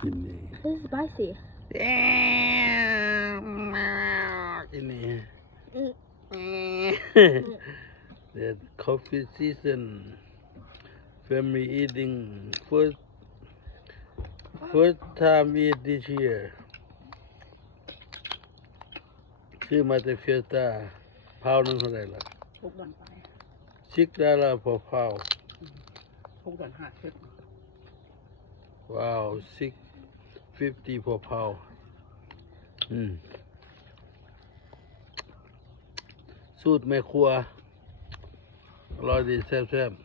กินนี่ This is spicy. กินนี่ Mm. The coffee season family eating first time eat this year ซื้อมาแต่เฟียตาพาวนึงเท่าไหร่ล่ะ 6 เดือนไป $6 per pound 6 เดือน5เทื่อ wow $6.50 per pound สูตรแม่ครัวอร่อยดีแซ่บๆ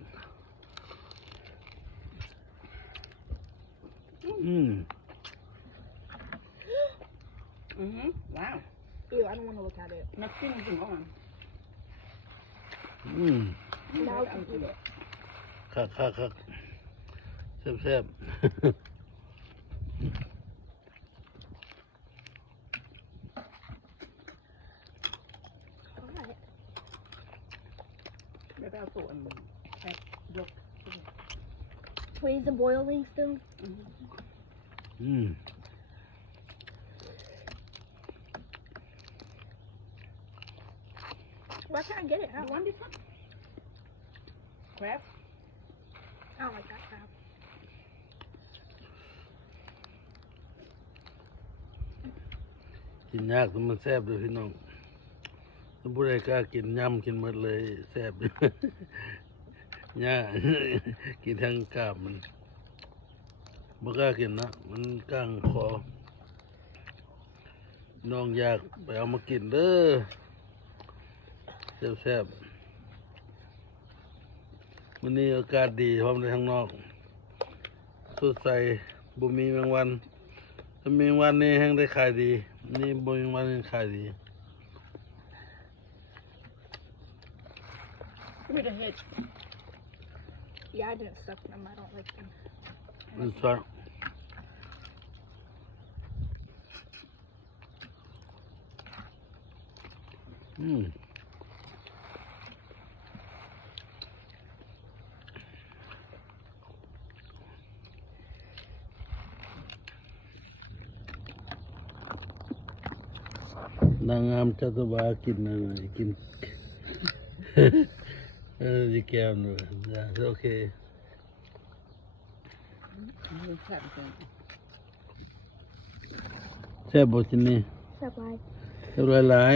ว้าว Ew, I don't want to look at it. นักกินจริงของมัน Now I can eat it. คักแซ่บๆ Alright. แล้วก็เอาตัวอันแพ็คยก Wait, is it boiling still? Why can't I get it out? You want this one? Crab? I don't like that crab. กินยากแต่มันแซ่บเลยพี่น้องถ้าผู้ใดกล้ากินย่ำกินหมดเลยแซ่บ ยาก กินทั้งกล้ามมันบ่กล้ากินนะมันก้างคอน้องอยากไปเอามากินเด้อแซ่บๆมื้อนี้อากาศดีพร้อมในข้างนอกสดใสบ่มีแมงวันถ้ามีแมงวันนี่แฮงได้ขายดีนี่บ่มีแมงวันนี่ขายดี Give me the head. Yeah, I didn't suck them. I don't like them. มันซอยนางงามจัตวากินอะไรกิน ดีแก้วหนูโอเค แซ่บบ่จินนี่ Subscribe. แซ่บหลาย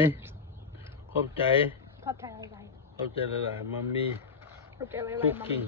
ๆขอบใจ Pop tie like ขอบใจหลายๆมัมมี่ Pop tie like คุกกิ้ง